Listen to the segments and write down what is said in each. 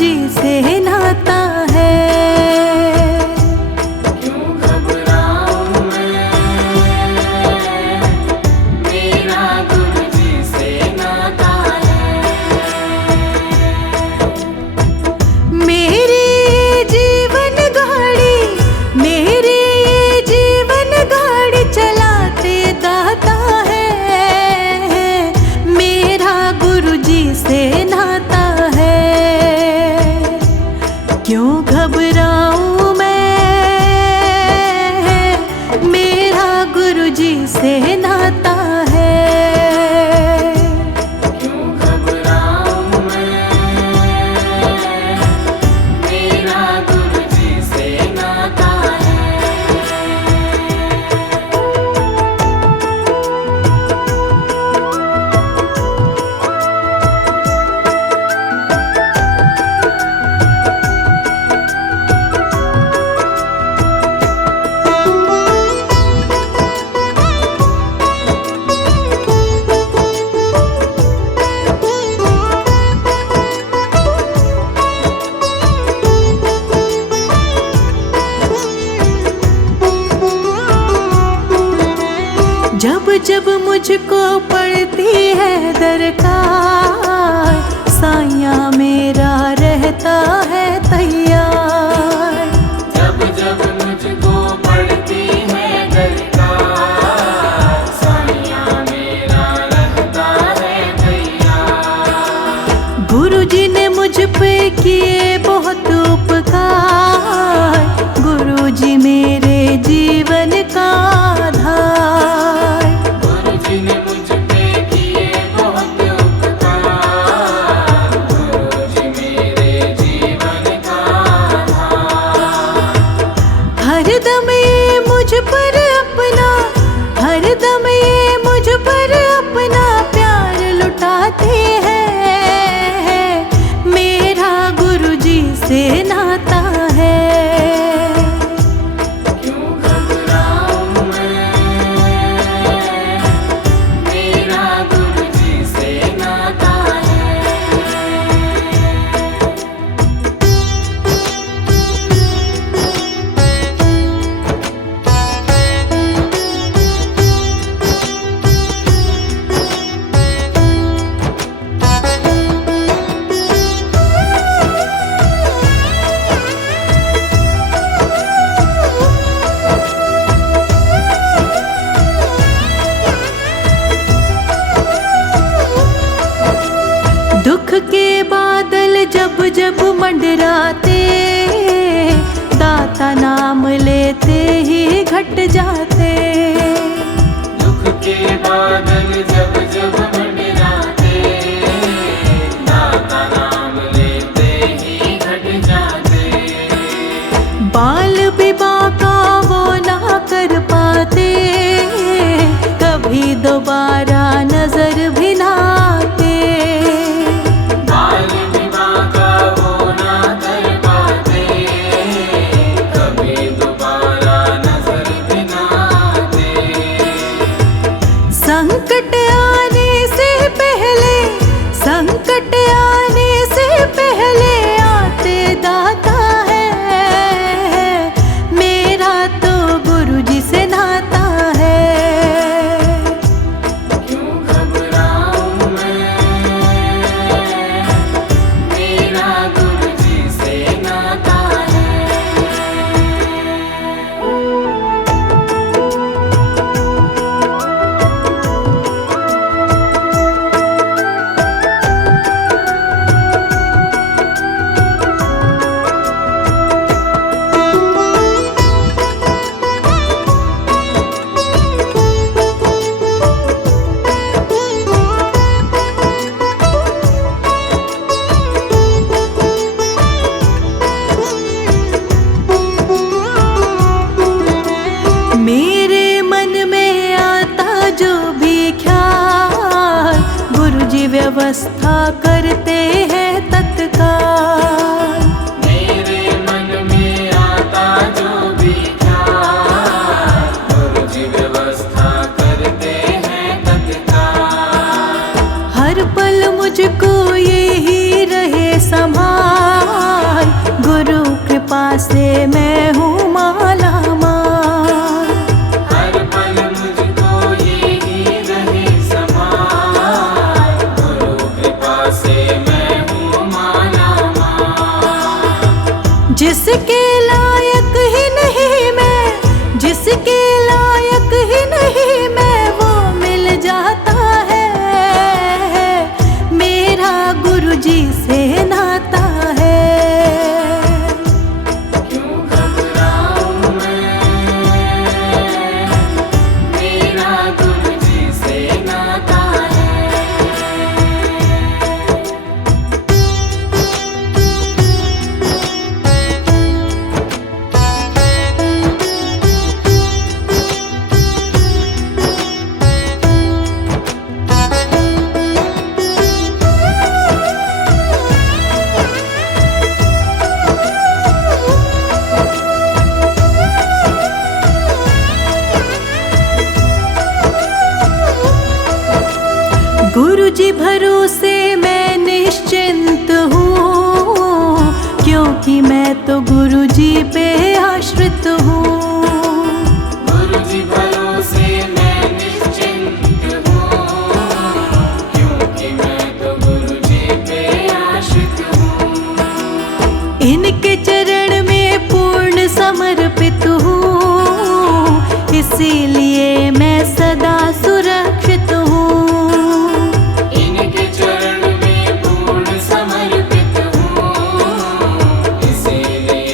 जी से नाता है। क्यों घबराऊं मैं, मेरा गुरु जी से नाता है। मेरी जीवन गाड़ी, मेरी जीवन गाड़ी चलाते दाता है। मेरा गुरु जी से नाता है। क्यों घबराऊं मैं, मेरा गुरु जी से नाता है। क्यों घबराऊं मैं, मेरा गुरु जी से नाता है। जब जब मुझको पड़ती है दरकार, साया मेरा रहता है तैयार। जब जब मुझको पड़ती है दरकार, साया मेरा रहता है तैयार। गुरु जी ने मुझ पे किए बहुत उपकार, गुरु जी मेरे जीवन का आधार। गुरु जी ने मुझ पे किए बहुत उपकार, गुरु जी मेरे जीवन का आधार। हरदम ये मुझ पर अपना, हरदम ये मुझ पर अपना प्यार लुटाते हैं। मेरा गुरु जी से नाता है। क्यों घबराऊं मैं, मेरा गुरु जी से नाता है। दुख के बादल जब जब मंडराते, दाता नाम लेते ही घट जाते। दुख के बादल जब जब मंडराते, दाता नाम लेते ही घट जाते। बाल विवाह का वो ना कर पाते, कभी दोबारा नजर भी ना आते। बाल विवाह का वो ना कर पाते, कभी दोबारा नजर भी ना आते। संकट आने से पहले, संकट आने से पहले आते दाता है। मेरा तो गुरु जी से नाता है। क्यों घबराऊं मैं, मेरा गुरु जी से नाता है। मेरे मन में आता जो भी ख्याल, गुरु जी व्यवस्था करते हैं तत्काल। मेरे मन में आता जो भी ख्याल, गुरु जी व्यवस्था करते हैं तत्काल। हर पल मुझको यही रहे संभाल, जिसके लायक ही नहीं मैं, जिसके लायक ही नहीं मैं, वो मिल जाता है। मेरा गुरु जी से नाता है। क्यों घबराऊं मैं, मेरा गुरु जी से नाता है। गुरु जी भरोसे मैं निश्चिंत हूँ, क्योंकि मैं तो गुरु जी पे आश्रित हूँ। गुरु जी भरोसे मैं निश्चिंत हूँ, क्योंकि मैं तो गुरु जी पे आश्रित हूँ। इनके चरण में पूर्ण समर्पित हूँ, इसीलिए मैं सदा सुरक्षित हूँ। इनके चरण में पूर्ण समर्पित हूँ, इसीलिए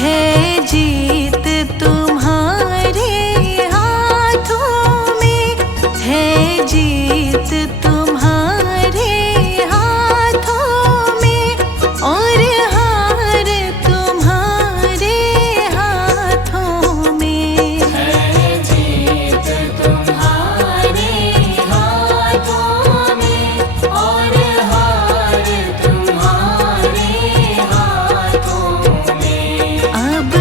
है जीत तुम्हारे हाथों में, है जीत तुम्हारे हाथों में, और हार तुम्हारे हाथों में। है जीत तुम्हारे हाथों में और हार तुम्हारे हाथों में। अब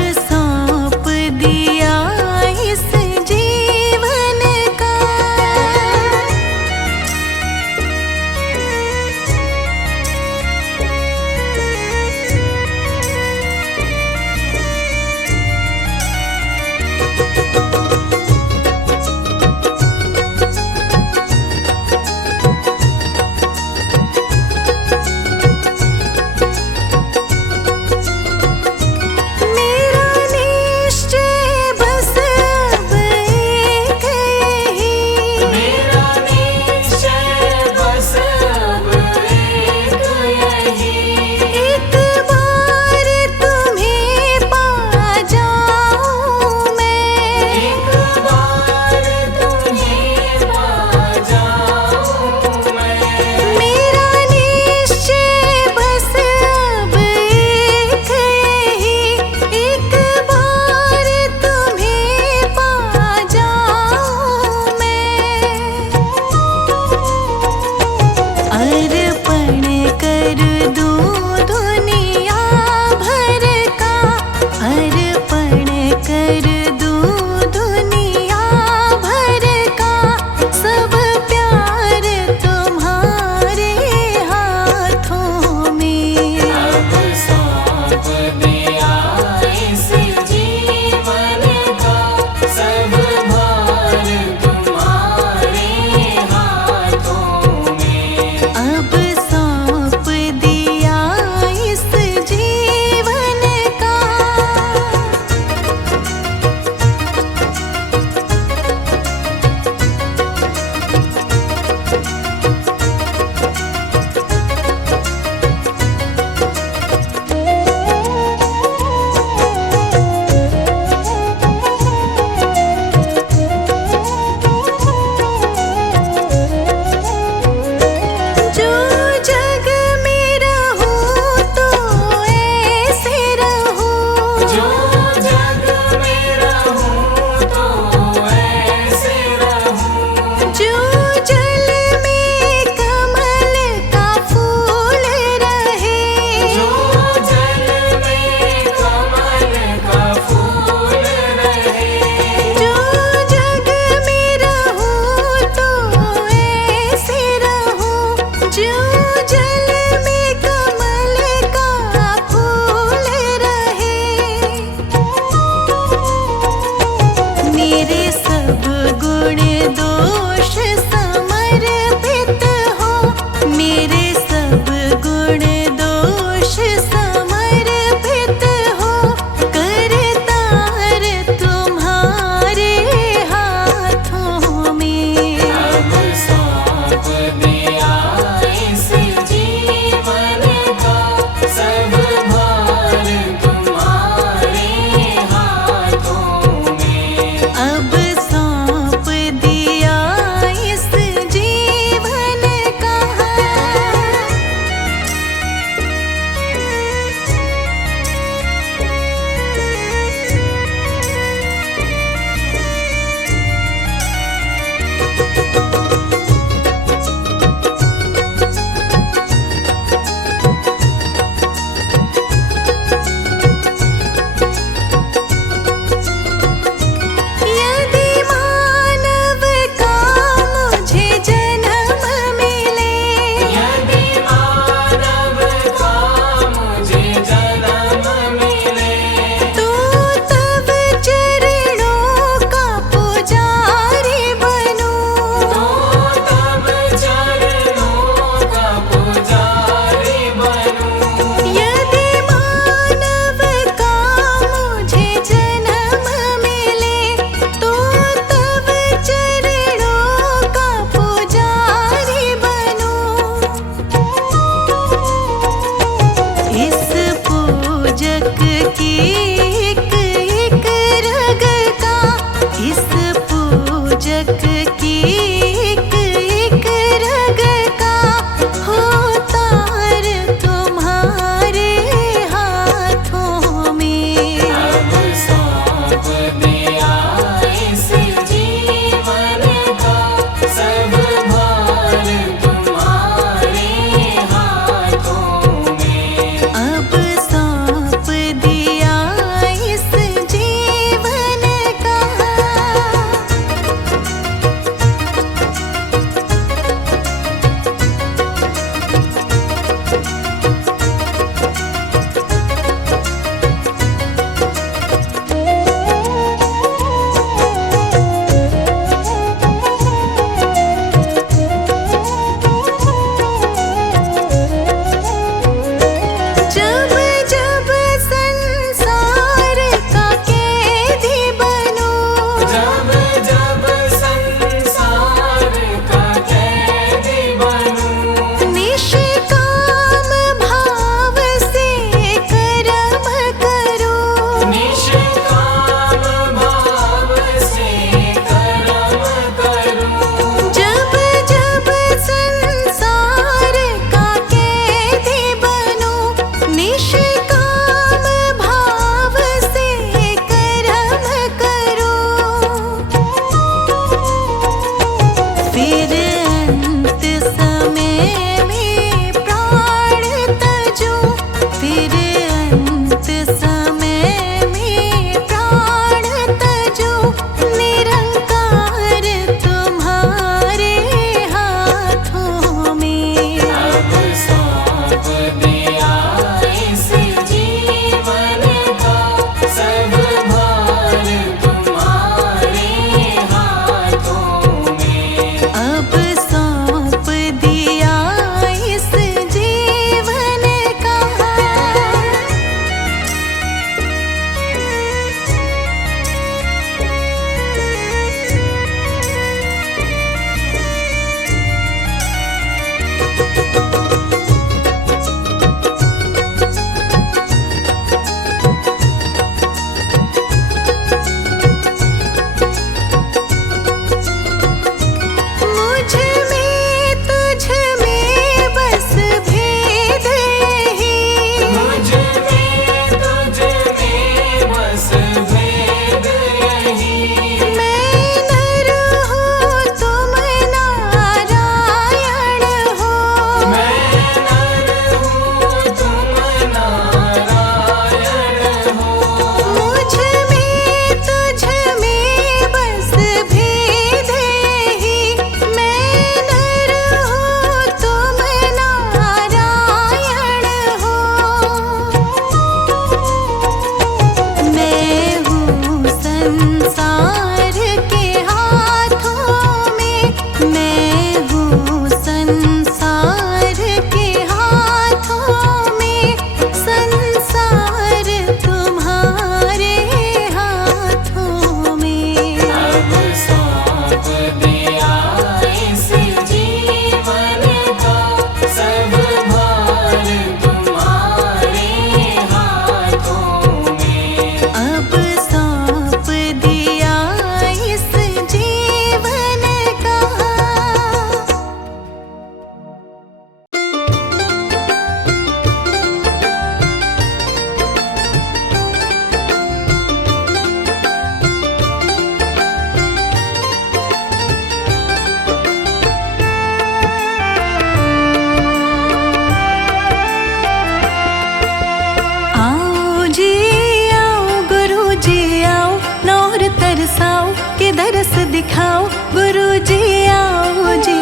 दिखाओ गुरुजी आओ जी।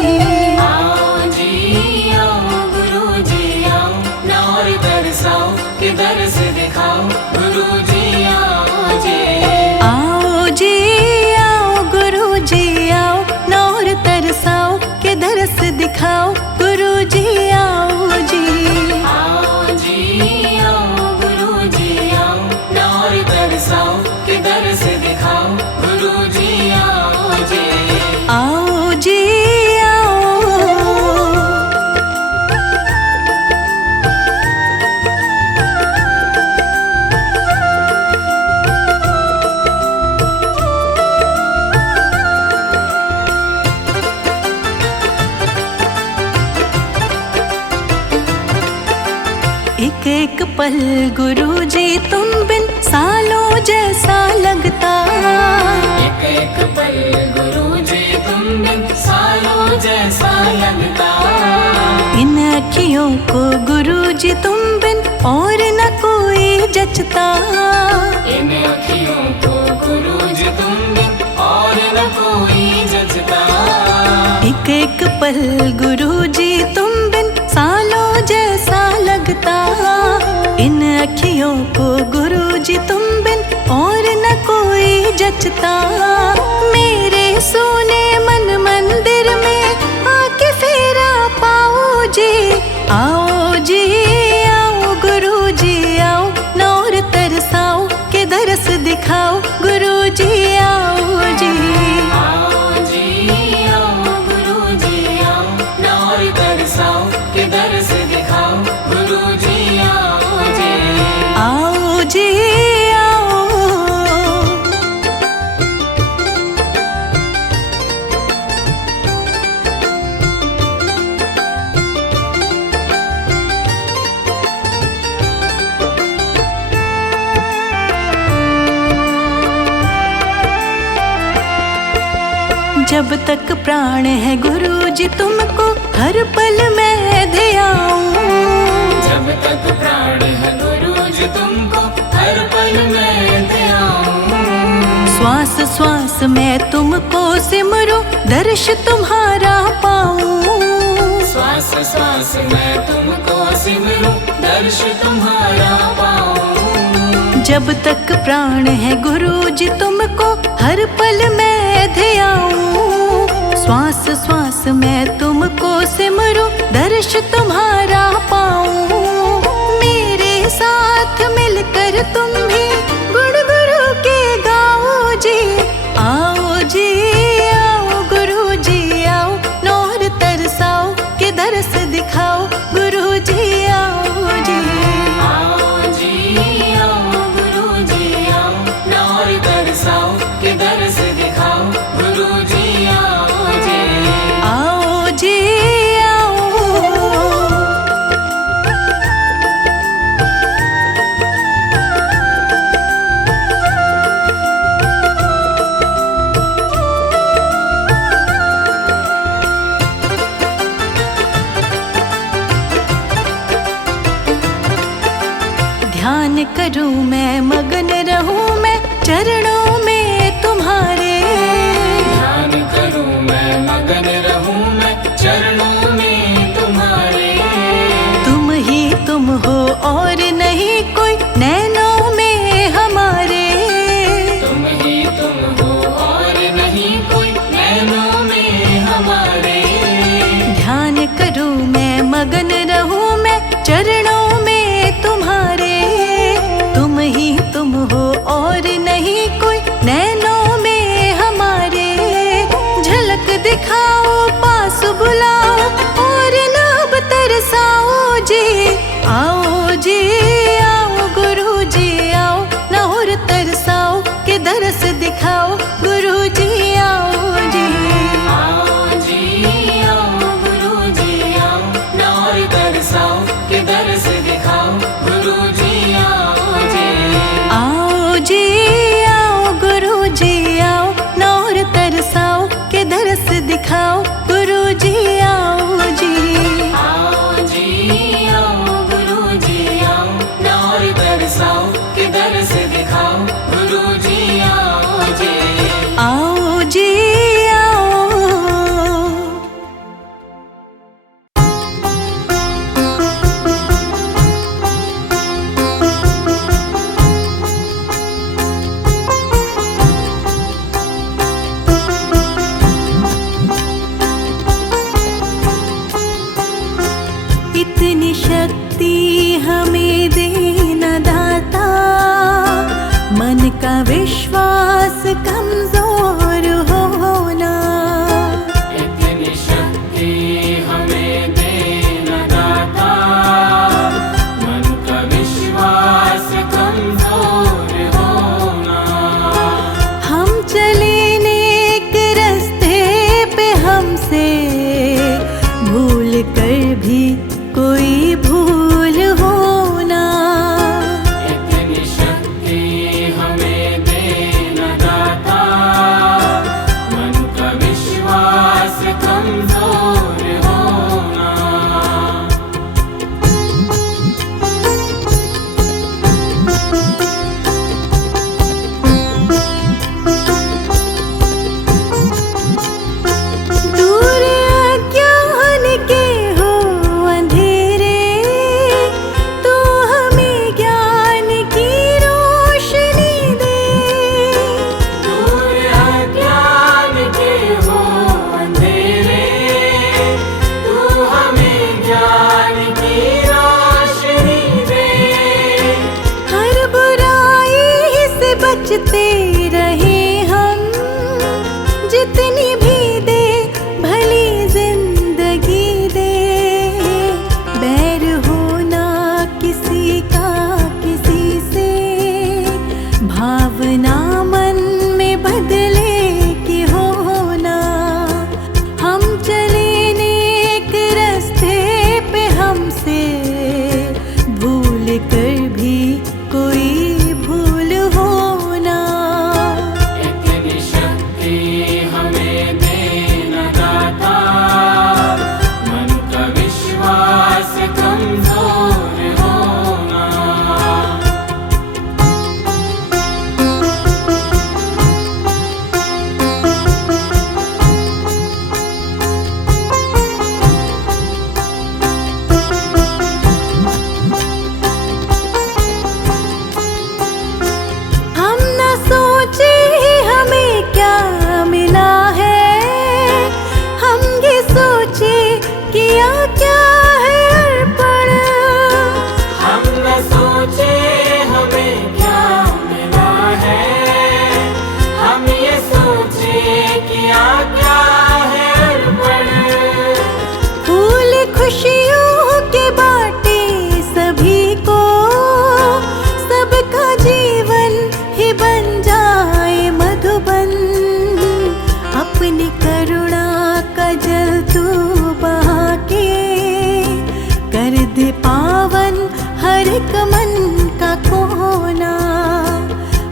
आओ जी आओ गुरुजी आओ, ना और तरसाओ कि दर्श दिखाओ गुरुजी आओ जी। आओ जी आओ गुरुजी आओ, ना और तरसाओ कि दर्श दिखाओ गुरुजी आओ जी। आओ जी आओ गुरुजी आओ, ना और तरसाओ कि दर्श दिखाओ गुरुजी आओ जी। आओ जी आओ। एक एक पल गुरुजी तुम बिन सालों जैसा लगता। एक एक पल गुरुजी तुम बिन सालों जैसा लगता। इन अखियों को गुरुजी तुम बिन और न कोई जचता। इन अखियों को गुरुजी तुम बिन और न कोई जचता। एक एक पल गुरुजी तुम बिन सालों जैसा लगता। इन अखियों को गुरुजी तुम बिन और न कोई जचता। मेरे सोने मन मंदिर में आके फेरा पाओ जी। आओ जी आओ गुरुजी आओ, ना और तरसाओ कि दर्श दिखाओ गुरुजी आओ जी। आओ जी आओ गुरुजी आओ, ना और तरसाओ कि दर्श दिखाओ गुरुजी आओ जी। आओ जी आओ। जब तक प्राण है गुरुजी तुमको हर पल मैं ध्याऊं। जब तक प्राण है गुरुजी तुमको हर पल मैं ध्याऊं। श्वास श्वास में तुमको सिमरूं, दर्श तुम्हारा पाऊं। श्वास श्वास में तुमको सिमरूं, दर्श तुम्हारा पाऊं। जब तक प्राण है गुरुजी तुमको हर पल मैं ध्याऊं। श्वास श्वास में तुमको सिमरूं, दर्श तुम्हारा पाऊं। मेरे साथ मिलकर तुम भी गुण गुरु के गाओ जी। आओ जी आओ गुरुजी आओ, ना और तरसाओ कि दर्श दिखाओ गुरुजी आओ जी। आओ जी आओ गुरुजी आओ, ना और तरसाओ कि दर्श दिखाओ गुरुजी आओ जी। आओ जी आओ। ध्यान करूं मैं मगन रहूं मैं चरणों में तुम्हारे। ध्यान करूं मैं मगन रहूं मैं चरणों में तुम्हारे। तुम ही तुम हो और नहीं कोई नैनों में हमारे। तुम ही तुम हो और नहीं कोई नैनों में हमारे। ध्यान करूं मैं मगन रहूं मैं चरणों में तुम्हारे। तुम ही तुम हो और नहीं कोई कोई भूल हो ना। इतनी शक्ति हमें देना दाता, मन का विश्वास कमजोर होना। हम न सोचे हमें क्या मिला है, हम ये सोचे किया क्या है अर्पण। हम न सोचे हमें क्या मिला है, हम ये सोचे किया क्या है अर्पण। फूल खुशियों के बाटे सभी को, सबका जीवन ही बन जाए मधुबन। अपनी करुणा का जल तू बहा के, कर दे पावन हर एक मन का कोना।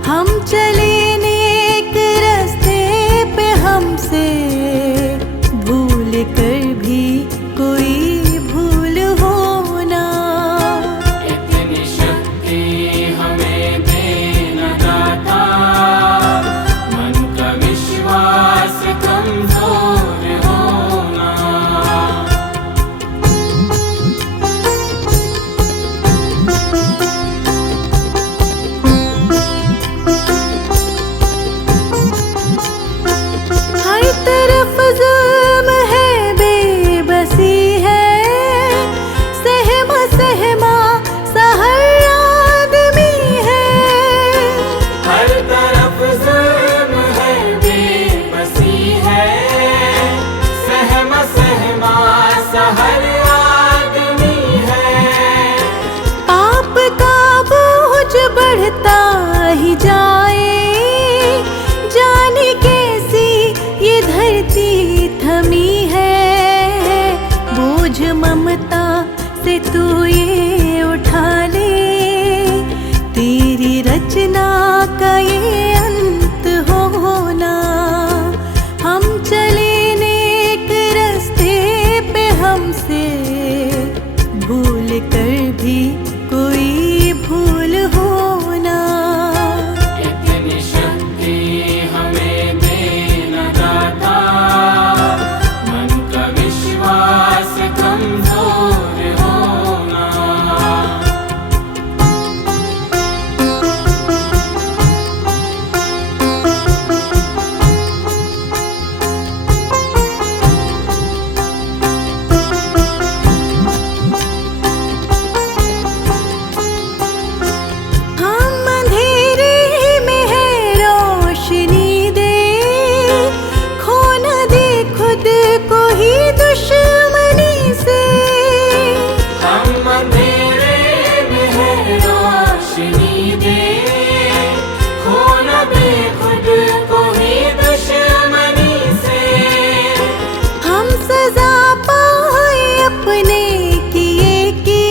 हम चले नेक रास्ते पे, हमसे भूल कर भी कोई भूल हो ना। इतनी शक्ति हमें देना दाता, मन का विश्वास कमजोर होना। हर तरफ जुल्म है, बेबसी है, सहमा सहमा सा हर आदमी है। हर तरफ जुल्म है, बेबसी है, सहमा सहमा सा हर आदमी है। पाप का बोझ बढ़ता ही जाए, जाने कैसी ये धरती थमी है। बोझ ममता से तू ये उठा ले, तेरी रचना का ये अंत होना। हम चले नेक रास्ते पे, हमसे भूल कर भी कोई भूल हो ना। इतनी शक्ति हमें देना दाता, मन का विश्वास कमजोर होना। हम अंधेरे में है, रोशनी दे, खो न दे खुद को ही दुश्मनी से। हम अंधेरे में है, रोशनी दे, खो न दे खुद को ही दुश्मनी से। हम सजा पाए अपने किए की,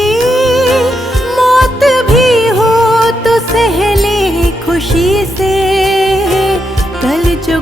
मौत भी हो तो सह ले खुशी से। कल जो